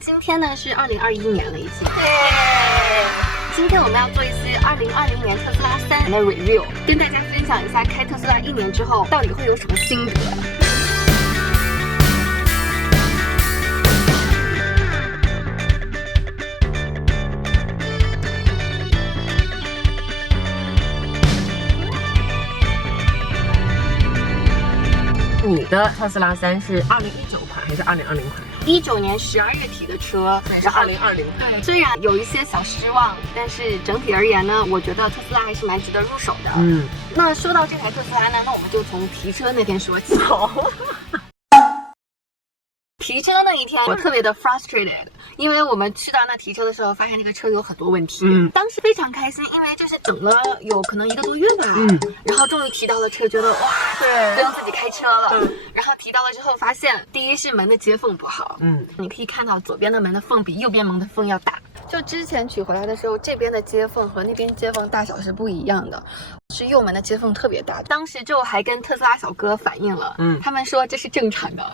今天呢是2021年了已经。今天我们要做一些2020年特斯拉3的 review， 跟大家分享一下开特斯拉1年之后到底会有什么心得。你的特斯拉3是2019款还是2020款？19年12月提的车，是2020款。对，虽然有一些小失望，但是整体而言呢，我觉得特斯拉还是蛮值得入手的。那说到这台特斯拉呢，那我们就从提车那天说起。提车那一天，我特别的 frustrated， 因为我们去到那提车的时候，发现这个车有很多问题。当时非常开心，因为就是等了有可能1个多月吧，然后终于提到了车，觉得哇，对，不用自己开车了。然后提到了之后，发现第一是门的接缝不好，你可以看到左边的门的缝比右边门的缝要大。就之前取回来的时候，这边的接缝和那边接缝大小是不一样的，是右门的接缝特别大。当时就还跟特斯拉小哥反映了，他们说这是正常的。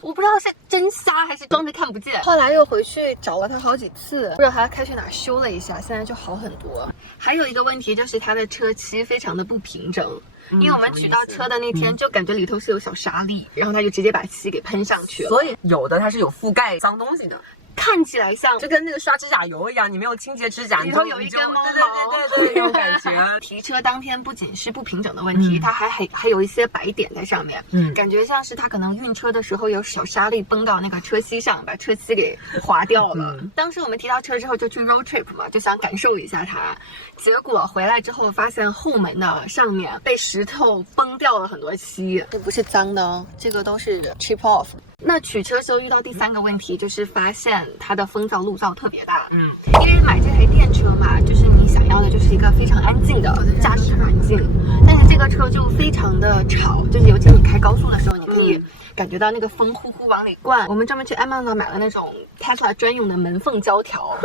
我不知道是真瞎还是装着看不见。后来又回去找了他好几次，不知道他开去哪修了一下，现在就好很多。还有一个问题就是它的车漆非常的不平整。因为我们取到车的那天，就感觉里头是有小沙粒，然后他就直接把漆给喷上去了。所以有的它是有覆盖脏东西的，看起来像就跟那个刷指甲油一样，你没有清洁指甲，里头有一根猫毛，对，那种感觉。提车当天不仅是不平整的问题，它还有一些白点在上面，感觉像是它可能运车的时候有小沙粒崩到那个车漆上，把车漆给划掉了。当时我们提到车之后就去 road trip 嘛，就想感受一下它，结果回来之后发现后门的上面被石头崩掉了很多漆，这不是脏的哦，这个都是 chip off。那取车时候遇到第3个问题，就是发现它的风噪路噪特别大。因为买这台电车嘛，就是你想要的就是一个非常安静的驾驶环境，但是这个车就非常的吵，就是尤其你开高速的时候，你可以感觉到那个风呼呼往里灌。我们专门去 Amazon 买了那种 Tesla 专用的门缝胶条。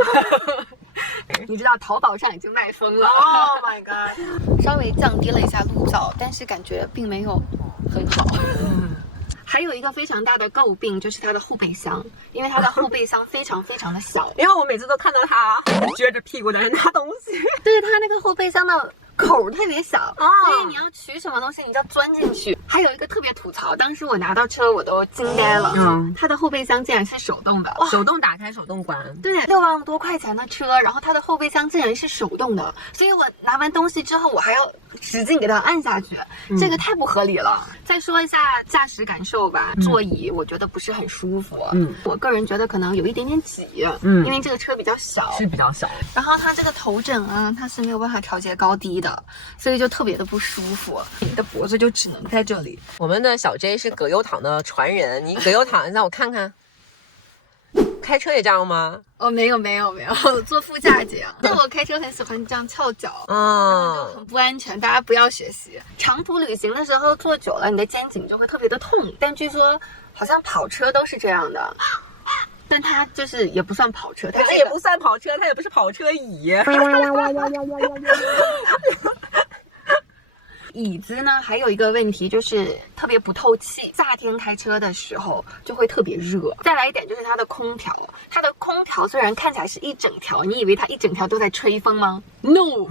你知道淘宝上已经卖疯了。Oh my god！ 稍微降低了一下路噪，但是感觉并没有很好。还有一个非常大的诟病就是它的后备箱，因为它的后备箱非常非常的小。因为我每次都看到它撅着屁股在那拿东西。对，它那个后备箱的口特别小，所以你要取什么东西你就要钻进去。还有一个特别吐槽，当时我拿到车我都惊呆了，它的后备箱竟然是手动的，手动打开手动关。对，6万多块钱的车，然后它的后备箱竟然是手动的，所以我拿完东西之后我还要使劲给它按下去，这个太不合理了。再说一下驾驶感受吧，座椅我觉得不是很舒服，我个人觉得可能有一点点挤，因为这个车比较小，是比较小，然后它这个头枕啊，它是没有办法调节高低的，所以就特别的不舒服，你的脖子就只能在这里。我们的小 J 是葛优躺的传人，你葛优躺让我看看。开车也这样吗？哦，没有，坐副驾这样。但我开车很喜欢这样翘脚，就很不安全，大家不要学习。长途旅行的时候坐久了，你的肩颈就会特别的痛，但据说好像跑车都是这样的。但它就是也不算跑车，它也不算跑车，它也不是跑车椅。椅子呢，还有一个问题就是特别不透气，夏天开车的时候就会特别热。再来一点就是它的空调，它的空调虽然看起来是一整条，你以为它一整条都在吹风吗 ？No，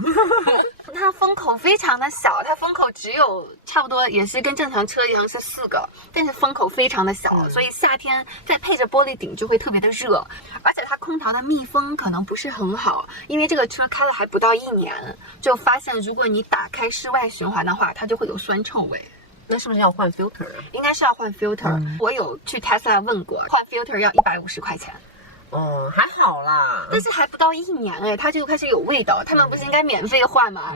它风口非常的小，它风口只有差不多也是跟正常车一样是4个，但是风口非常的小，所以夏天再配着玻璃顶就会特别的热，而且它空调的密封可能不是很好，因为这个车开了还不到1年，就发现如果你打开室外循环的话，它就会有酸臭味。那是不是要换 filter？ 应该是要换 filter。我有去 Tesla 问过，换 filter 要150块钱。还好啦，但是还不到1年哎，它就开始有味道。他们不是应该免费换吗？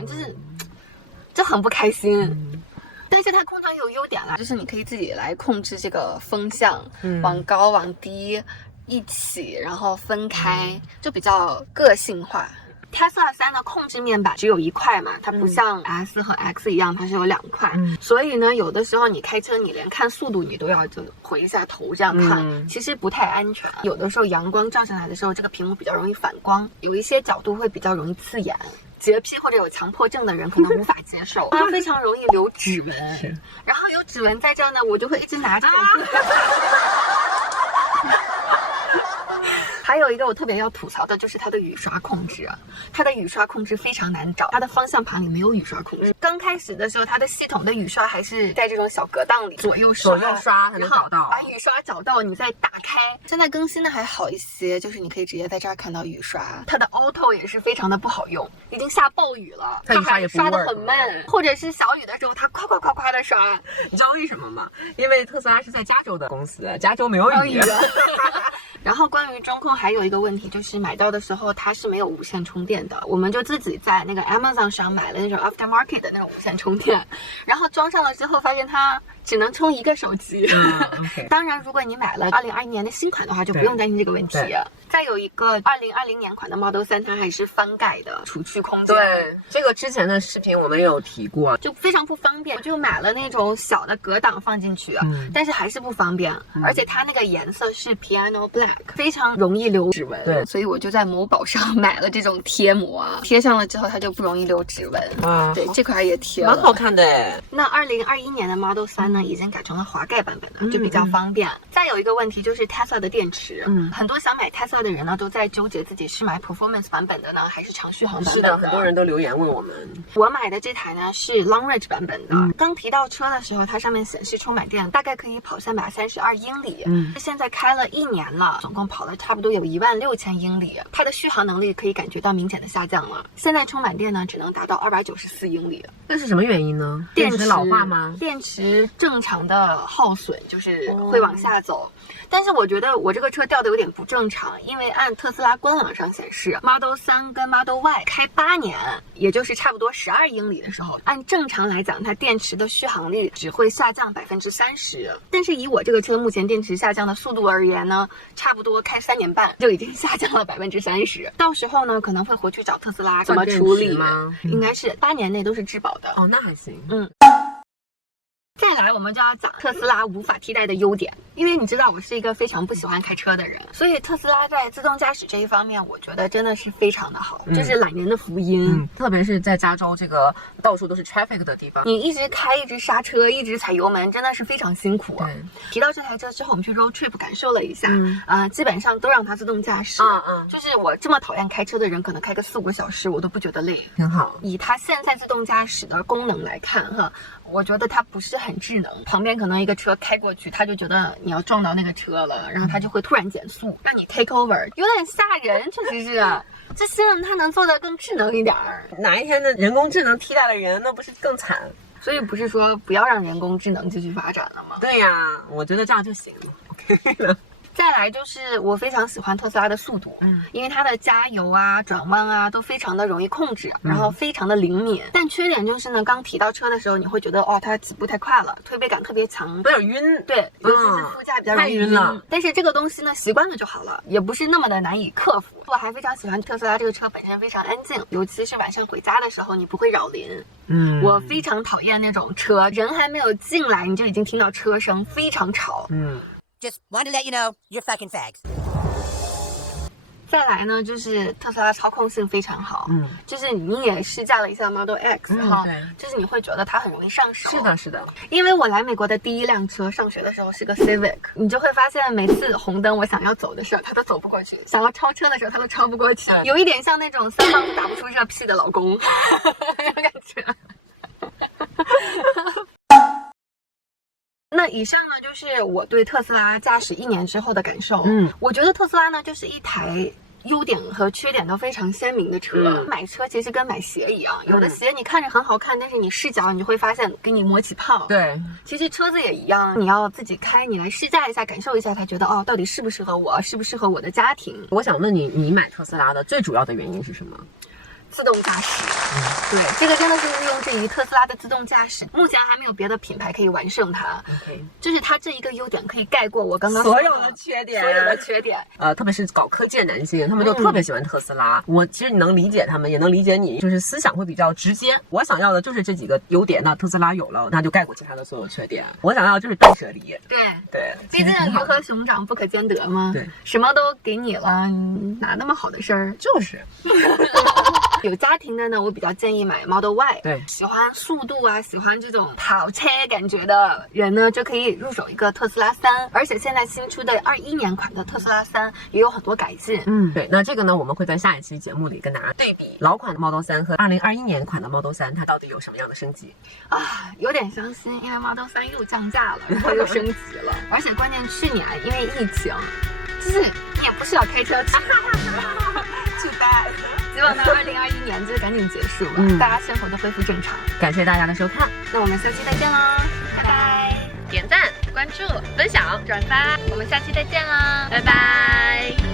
就很不开心。但是它空调有优点啦，就是你可以自己来控制这个风向，往高往低一起，然后分开，就比较个性化。Tesla 3的控制面板只有1块嘛，它不像 S 和 X 一样，它是有2块，所以呢，有的时候你开车，你连看速度你都要就回一下头这样看，其实不太安全。有的时候阳光照上来的时候，这个屏幕比较容易反光，有一些角度会比较容易刺眼。洁癖或者有强迫症的人可能无法接受，它非常容易留指纹，然后有指纹在这儿呢，我就会一直拿这种。还有一个我特别要吐槽的就是它的雨刷控制，它的雨刷控制非常难找，它的方向盘里没有雨刷控制。刚开始的时候，它的系统的雨刷还是在这种小隔档里左右刷才能找到，把雨刷找到，你再打开。现在更新的还好一些，就是你可以直接在这儿看到雨刷。它的 Auto 也是非常的不好用，已经下暴雨了，它还刷的很慢，或者是小雨的时候，它夸的刷。你知道为什么吗？因为特斯拉是在加州的公司，加州没有雨。然后关于中控还有一个问题，就是买到的时候它是没有无线充电的，我们就自己在那个 Amazon 上买了那种 aftermarket 的那种无线充电，然后装上了之后发现它只能充一个手机。okay. 当然如果你买了2021年的新款的话，就不用担心这个问题。再有一个2020年款的 Model 3，它还是翻盖的储蓄空间。对，这个之前的视频我们有提过，就非常不方便。我就买了那种小的隔档放进去，但是还是不方便，而且它那个颜色是 Piano Black， 非常容易留指纹。对，所以我就在某宝上买了这种贴膜，贴上了之后它就不容易留指纹。对，这块也贴了，蛮好看的哎。那2021年的 Model 3呢，已经改成了滑盖版本的，就比较方便。再有一个问题就是 Tesla 的电池，很多想买 Tesla 的人呢都在纠结自己是买 Performance 版本的呢，还是长续航版本的。是的，很多人都留言问我们。我买的这台呢是 Long Range 版本的，刚提到车的时候，它上面显示充满电大概可以跑332英里，现在开了1年了，总共跑了差不多有16000英里，它的续航能力可以感觉到明显的下降了。现在充满电呢，只能达到294英里。这是什么原因呢？电池老化吗？电池正常的耗损就是会往下走，但是我觉得我这个车掉的有点不正常，因为按特斯拉官网上显示 Model 3跟 Model Y 开8年，也就是差不多12英里的时候，按正常来讲它电池的续航力只会下降30%，但是以我这个车目前电池下降的速度而言呢，差不多开3年半就已经下降了30%，到时候呢可能会回去找特斯拉怎么处理吗？应该是8年内都是质保的。哦，那还行。再来我们就要讲特斯拉无法替代的优点，因为你知道我是一个非常不喜欢开车的人，所以特斯拉在自动驾驶这一方面我觉得真的是非常的好，这是懒人的福音。特别是在加州这个到处都是 traffic 的地方，你一直开一直刹车一直踩油门真的是非常辛苦。提到这台车之后我们去 road trip 感受了一下，基本上都让它自动驾驶，就是我这么讨厌开车的人可能开个4-5个小时我都不觉得累，挺好。以它现在自动驾驶的功能来看哈，我觉得它不是很智能，旁边可能一个车开过去，它就觉得你要撞到那个车了，然后它就会突然减速，让你 take over， 有点吓人，确实是。这希望它能做得更智能一点儿。哪一天的人工智能替代了人，那不是更惨？所以不是说不要让人工智能继续发展了吗？对呀，我觉得这样就行了。OK 了。再来就是我非常喜欢特斯拉的速度，因为它的加油啊、转弯啊都非常的容易控制，然后非常的灵敏。但缺点就是呢，刚提到车的时候，你会觉得它起步太快了，推背感特别强，有点晕。对，尤其是副驾比较容易晕了。但是这个东西呢，习惯了就好了，也不是那么的难以克服。我还非常喜欢特斯拉这个车本身非常安静，尤其是晚上回家的时候，你不会扰邻。我非常讨厌那种车人还没有进来，你就已经听到车声，非常吵。Just want to let you know, you're fucking fags. 再来呢，就是特斯拉操控性非常好，就是你也试驾了一下 Model X 哈，就是你会觉得它很容易上手。是的，是的。因为我来美国的第一辆车上学的时候是个 Civic， 你就会发现每次红灯我想要走的时候，它都走不过去；想要超车的时候，它都超不过去，有一点像那种3棒子打不出热屁的老公，有感觉。那以上呢就是我对特斯拉驾驶1年之后的感受。我觉得特斯拉呢就是一台优点和缺点都非常鲜明的车。买车其实跟买鞋一样，有的鞋你看着很好看，但是你试脚你就会发现给你磨起泡。对，其实车子也一样，你要自己开，你来试驾一下，感受一下，才觉得到底适不适合我，适不适合我的家庭。我想问你，你买特斯拉的最主要的原因是什么？自动驾驶。对，这个真的是毋庸置疑，特斯拉的自动驾驶目前还没有别的品牌可以完胜它。就是它这一个优点可以盖过我刚刚所有的缺点。特别是搞科技的男性，他们就特别喜欢特斯拉。我其实能理解他们，也能理解你，就是思想会比较直接。我想要的就是这几个优点，那特斯拉有了，那就盖过其他的所有缺点。我想要的就是断舍离。对，毕竟鱼和熊掌不可兼得嘛。对，什么都给你了，你哪那么好的事儿？就是。有家庭的呢，我比较建议买 Model Y。对，喜欢速度啊，喜欢这种跑车感觉的人呢，就可以入手一个特斯拉3。而且现在新出的21年款的特斯拉3也有很多改进。对，那这个呢，我们会在下一期节目里跟大家对比老款的 Model 3和2021年款的 Model 3，它到底有什么样的升级啊？有点伤心，因为 Model 3又降价了，然后又升级了，而且关键去年因为疫情，就是你也不是要开车去，too bad。希望到2021年就赶紧结束了，大家生活都恢复正常。感谢大家的收看，那我们下期再见喽，拜拜！点赞、关注、分享、转发，我们下期再见啦，拜拜。